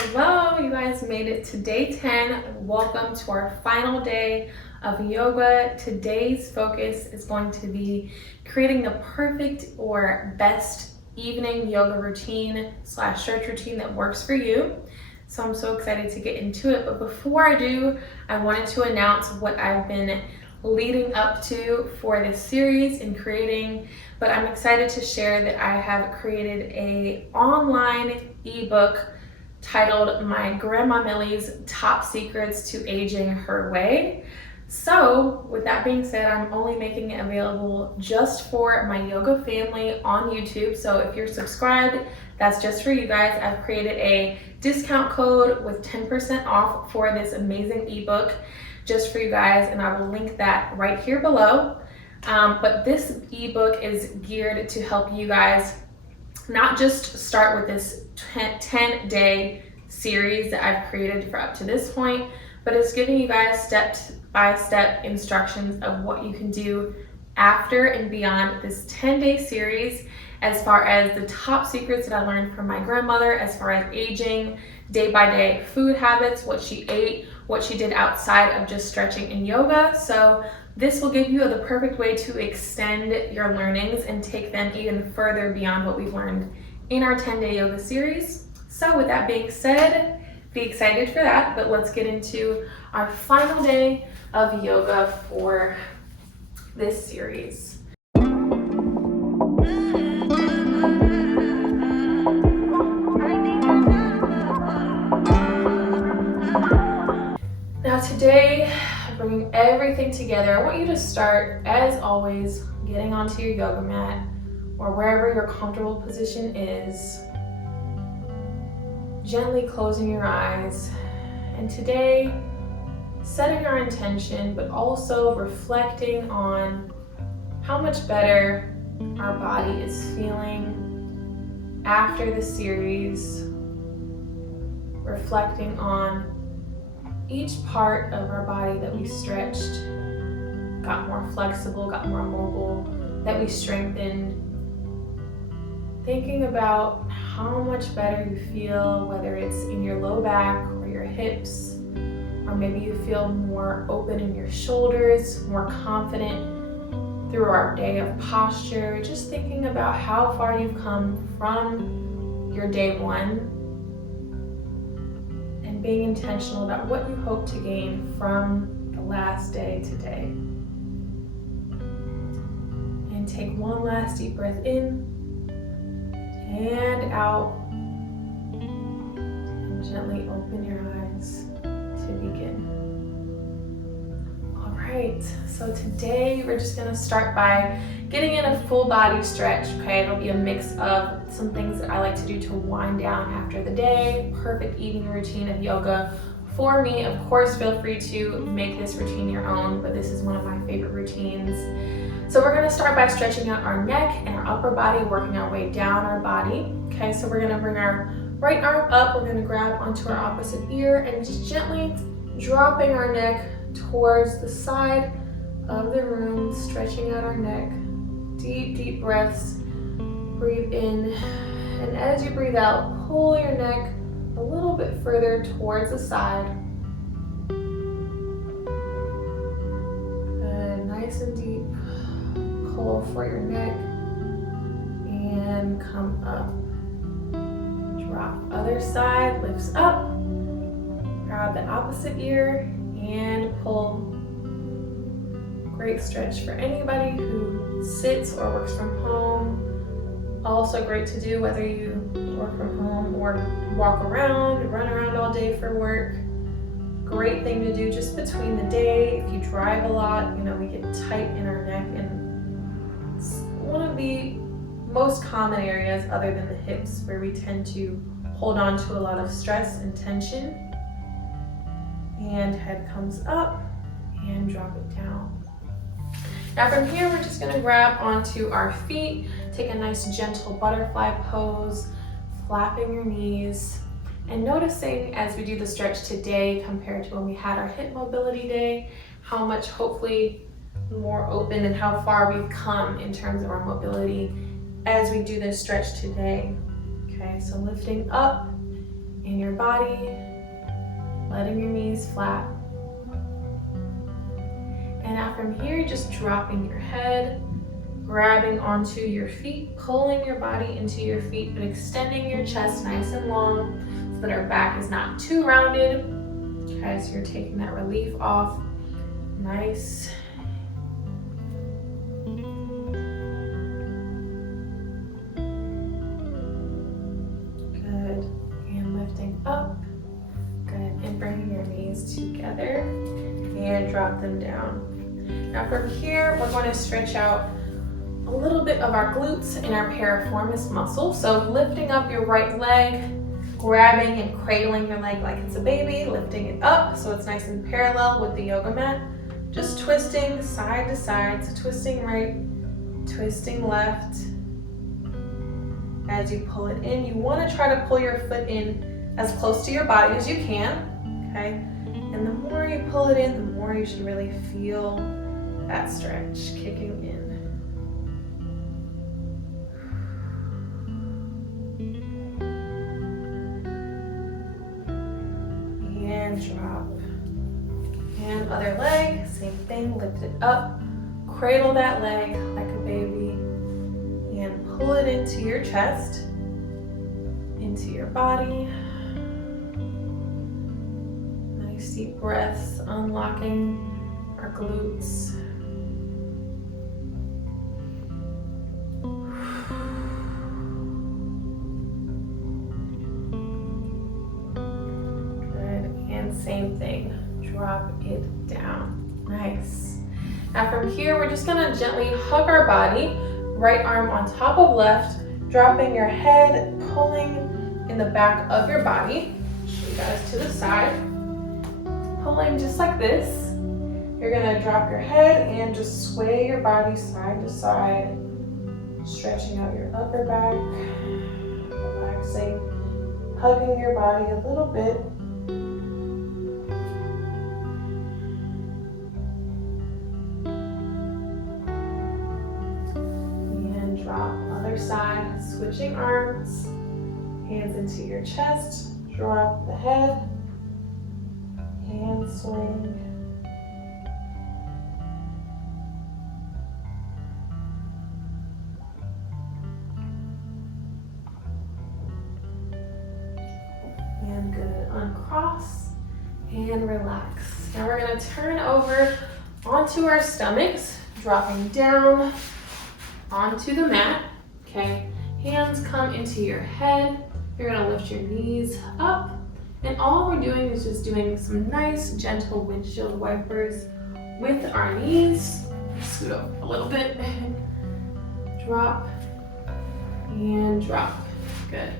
Hello, you guys made it to day 10. Welcome to our final day of yoga. Today's focus is going to be creating the perfect or best evening yoga routine / stretch routine that works for you. So I'm so excited to get into it. But before I do, I wanted to announce what I've been leading up to for this series and creating, but I'm excited to share that I have created an online ebook titled My Grandma Millie's Top Secrets to Aging Her Way. So with that being said, I'm only making it available just for my yoga family on YouTube. So if you're subscribed, that's just for you guys. I've created a discount code with 10% off for this amazing ebook just for you guys, and I will link that right here below. But this ebook is geared to help you guys not just start with this 10-day series that I've created for up to this point, but it's giving you guys step-by-step instructions of what you can do after and beyond this 10-day series, as far as the top secrets that I learned from my grandmother, as far as aging, day-by-day food habits, what she ate, what she did outside of just stretching and yoga. So this will give you the perfect way to extend your learnings and take them even further beyond what we've learned in our 10-day yoga series. So with that being said, be excited for that, but let's get into our final day of yoga for this series. Now today, bringing everything together, I want you to start, as always, getting onto your yoga mat or wherever your comfortable position is, gently closing your eyes, and today, setting our intention, but also reflecting on how much better our body is feeling after the series, reflecting on each part of our body that we stretched, got more flexible, got more mobile, that we strengthened. Thinking about how much better you feel, whether it's in your low back or your hips, or maybe you feel more open in your shoulders, more confident through our day of posture. Just thinking about how far you've come from your day one, and being intentional about what you hope to gain from the last day today. And take one last deep breath in and out, and gently open your eyes to begin. All right, so today we're just gonna start by getting in a full body stretch, okay? It'll be a mix of some things that I like to do to wind down after the day, perfect evening routine of yoga for me. Of course, feel free to make this routine your own, but this is one of my favorite routines. So we're gonna start by stretching out our neck and our upper body, working our way down our body. Okay, so we're gonna bring our right arm up, we're gonna grab onto our opposite ear and just gently dropping our neck towards the side of the room, stretching out our neck. Deep, deep breaths. Breathe in, and as you breathe out, pull your neck a little bit further towards the side. Good, nice and deep. Pull for your neck and come up. Drop other side, lifts up. Grab the opposite ear and pull. Great stretch for anybody who sits or works from home. Also great to do whether you work from home or walk around, run around all day for work. Great thing to do just between the day. If you drive a lot, we get tight in our neck, and it's one of the most common areas other than the hips where we tend to hold on to a lot of stress and tension. And head comes up and drop it down. Now from here, we're just gonna grab onto our feet, take a nice gentle butterfly pose, flapping your knees, and noticing as we do the stretch today compared to when we had our hip mobility day, how much hopefully more open and how far we've come in terms of our mobility as we do this stretch today. Okay, so lifting up in your your body, letting your knees flat. And now from here, just dropping your head, grabbing onto your feet, pulling your body into your feet, but extending your chest nice and long so that our back is not too rounded. Okay, so you're taking that relief off. Nice. Good. And lifting up. Good. And bringing your knees together and drop them down. Now from here, we're going to stretch out a little bit of our glutes and our piriformis muscle. So lifting up your right leg, grabbing and cradling your leg like it's a baby, lifting it up so it's nice and parallel with the yoga mat. Just twisting side to side, so twisting right, twisting left. As you pull it in, you want to try to pull your foot in as close to your body as you can, okay? And the more you pull it in, the more you should really feel that stretch kicking in. And drop. And other leg, same thing, lift it up, cradle that leg like a baby, and pull it into your chest, into your body. Nice deep breaths, unlocking our glutes. Good, and same thing. Drop it down. Nice. Now from here, we're just gonna gently hug our body, right arm on top of left, dropping your head, pulling in the back of your body. Show you guys to the side. Pulling just like this. You're gonna drop your head and just sway your body side to side, stretching out your upper back, relaxing, hugging your body a little bit. Drop, other side, switching arms, hands into your chest, drop the head, hand swing. And good, uncross and relax. Now we're gonna turn over onto our stomachs, dropping down onto the mat, okay? Hands come into your head. You're gonna lift your knees up. And all we're doing is just doing some nice, gentle windshield wipers with our knees. Scoot up a little bit. Drop and drop. Good.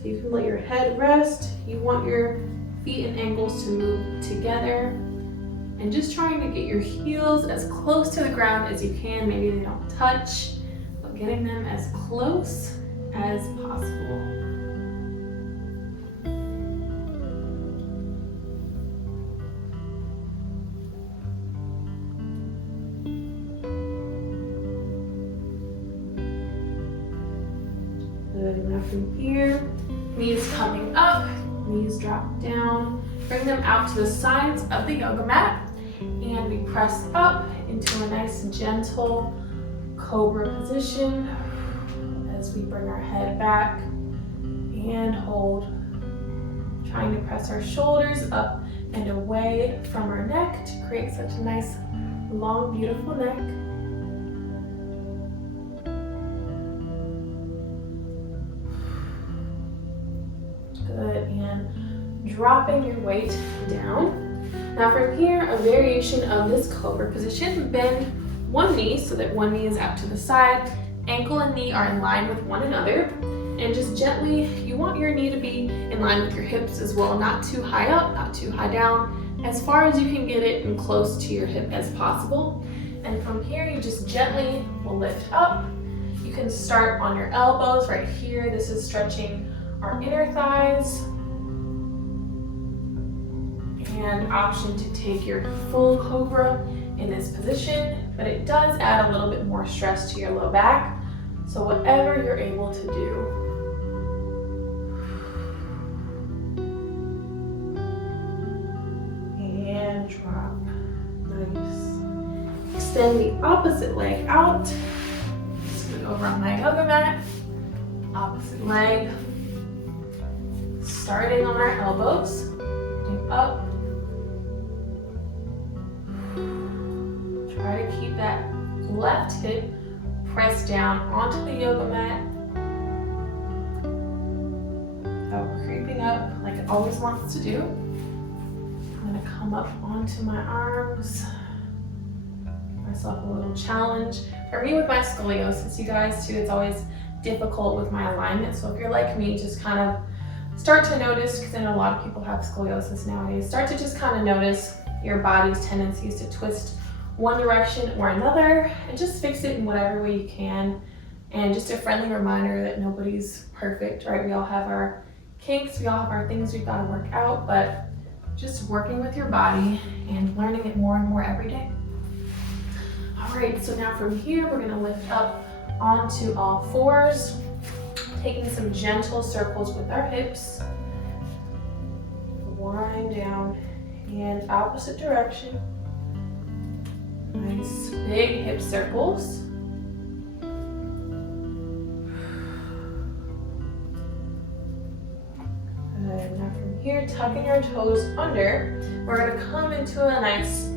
So you can let your head rest. You want your feet and ankles to move together. And just trying to get your heels as close to the ground as you can. Maybe they don't touch, but getting them as close as possible. Good, now from here, knees coming up, knees drop down. Bring them out to the sides of the yoga mat. And we press up into a nice gentle cobra position as we bring our head back and hold. Trying to press our shoulders up and away from our neck to create such a nice, long, beautiful neck. Good, and dropping your weight down. Now from here, a variation of this cobra position, bend one knee so that one knee is out to the side, ankle and knee are in line with one another, and just gently, you want your knee to be in line with your hips as well, not too high up, not too high down, as far as you can get it and close to your hip as possible. And from here, you just gently will lift up. You can start on your elbows right here. This is stretching our inner thighs. And option to take your full cobra in this position, but it does add a little bit more stress to your low back. So whatever you're able to do. extend the opposite leg out. Scoot over on my yoga mat. Opposite leg. Starting on our elbows. Lifting up. Try to keep that left hip pressed down onto the yoga mat. Without creeping up like it always wants to do. I'm gonna come up onto my arms. Give myself a little challenge. For me with my scoliosis, you guys too, it's always difficult with my alignment. So if you're like me, just kind of start to notice, because I know a lot of people have scoliosis nowadays, start to just kind of notice your body's tendencies to twist one direction or another, and just fix it in whatever way you can. And just a friendly reminder that nobody's perfect, right? We all have our kinks, we all have our things we've got to work out, but just working with your body and learning it more and more every day. All right, so now from here, we're gonna lift up onto all fours, taking some gentle circles with our hips. Wind down and opposite direction. Nice big hip circles. Good. Now from here, tucking our toes under, we're going to come into a nice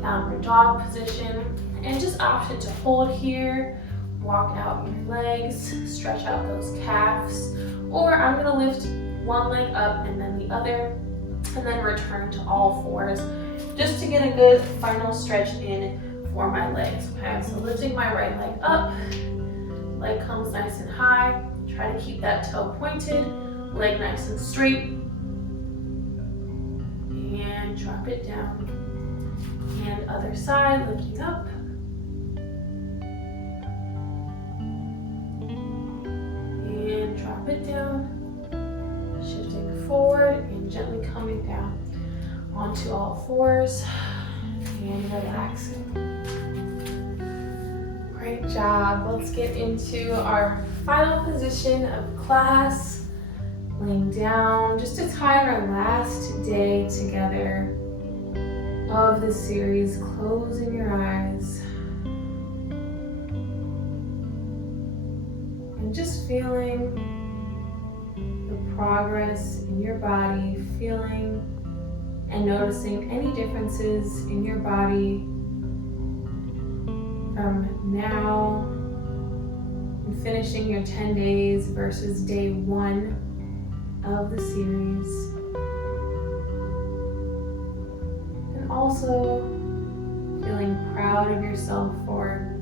downward dog position and just option to hold here. Walk out your legs, stretch out those calves, or I'm going to lift one leg up and then the other, and then return to all fours just to get a good final stretch in for my legs. Okay, so lifting my right leg up, leg comes nice and high, try to keep that toe pointed, leg nice and straight, and drop it down. And other side, lifting up, and drop it down, shifting forward and gently coming down onto all fours and relaxing. Great job. Let's get into our final position of class. Laying down just to tie our last day together of the series. Closing your eyes. And just feeling the progress in your body, feeling and noticing any differences in your body from now and finishing your 10 days versus day 1 of the series. And also feeling proud of yourself for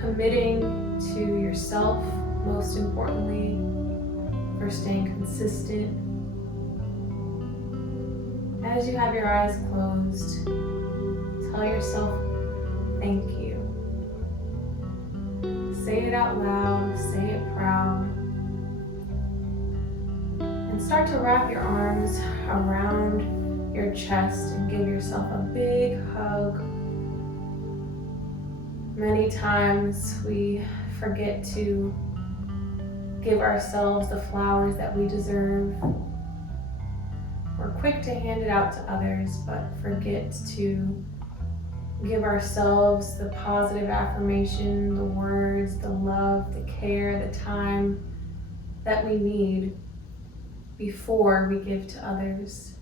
committing to yourself, most importantly, for staying consistent. As you have your eyes closed, tell yourself thank you. Say it out loud, say it proud. And start to wrap your arms around your chest and give yourself a big hug. Many times we forget to give ourselves the flowers that we deserve. We're quick to hand it out to others, but forget to give ourselves the positive affirmation, the words, the love, the care, the time that we need before we give to others.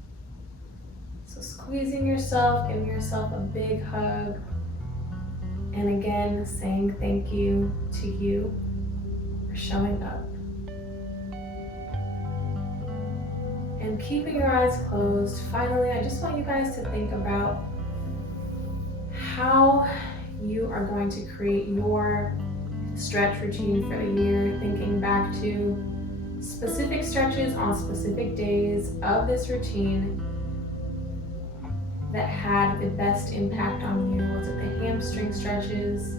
So squeezing yourself, giving yourself a big hug, and again, saying thank you to you for showing up. And keeping your eyes closed, finally, I just want you guys to think about how you are going to create your stretch routine for the year, thinking back to specific stretches on specific days of this routine that had the best impact on you. Was it the hamstring stretches?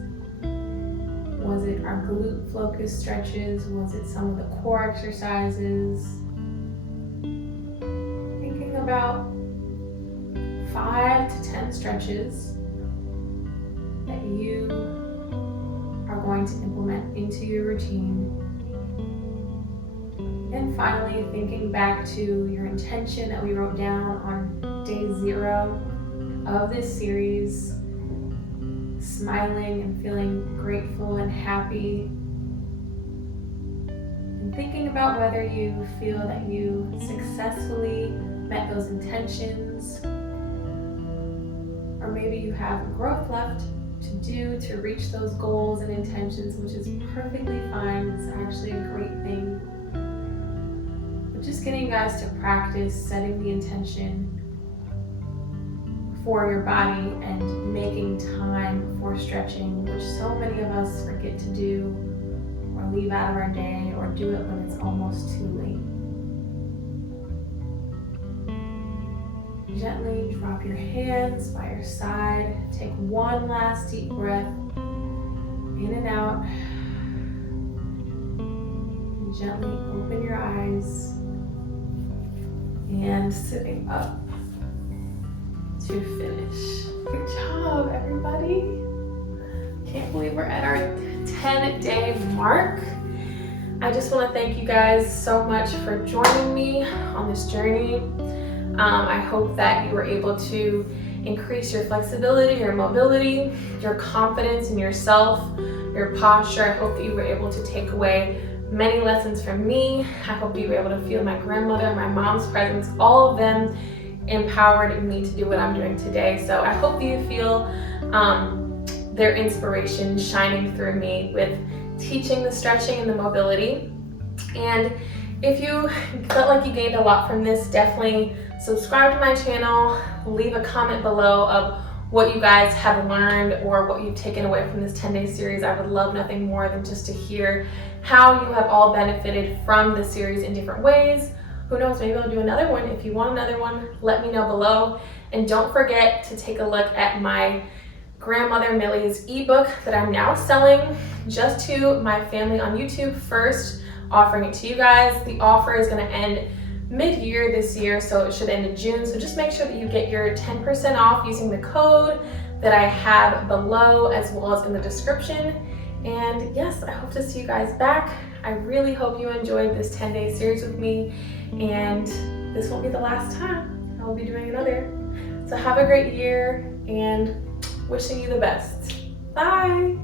Was it our glute focus stretches? Was it some of the core exercises? Thinking about 5 to 10 stretches that you are going to implement into your routine. And finally, thinking back to your intention that we wrote down on day 0 of this series, smiling and feeling grateful and happy. And thinking about whether you feel that you successfully met those intentions, or maybe you have growth left to do to reach those goals and intentions, which is perfectly fine. It's actually a great thing. But just getting you guys to practice setting the intention for your body and making time for stretching, which so many of us forget to do or leave out of our day or do it when it's almost too late. Gently drop your hands by your side. Take one last deep breath in and out. And gently open your eyes and sitting up to finish. Good job, everybody. Can't believe we're at our 10-day mark. I just want to thank you guys so much for joining me on this journey. I hope that you were able to increase your flexibility, your mobility, your confidence in yourself, your posture. I hope that you were able to take away many lessons from me. I hope you were able to feel my grandmother, my mom's presence, all of them empowered me to do what I'm doing today. So I hope you feel their inspiration shining through me with teaching the stretching and the mobility. And if you felt like you gained a lot from this, definitely subscribe to my channel, leave a comment below of what you guys have learned or what you've taken away from this 10-day series. I would love nothing more than just to hear how you have all benefited from the series in different ways. Who knows, maybe I'll do another one. If you want another one, let me know below. And don't forget to take a look at my grandmother Millie's ebook that I'm now selling just to my family on YouTube first, offering it to you guys. The offer is going to end mid-year this year, so it should end in June. So just make sure that you get your 10% off using the code that I have below as well as in the description. And yes, I hope to see you guys back. I really hope you enjoyed this 10-day series with me, and this won't be the last time. I will be doing another. So have a great year and wishing you the best. Bye.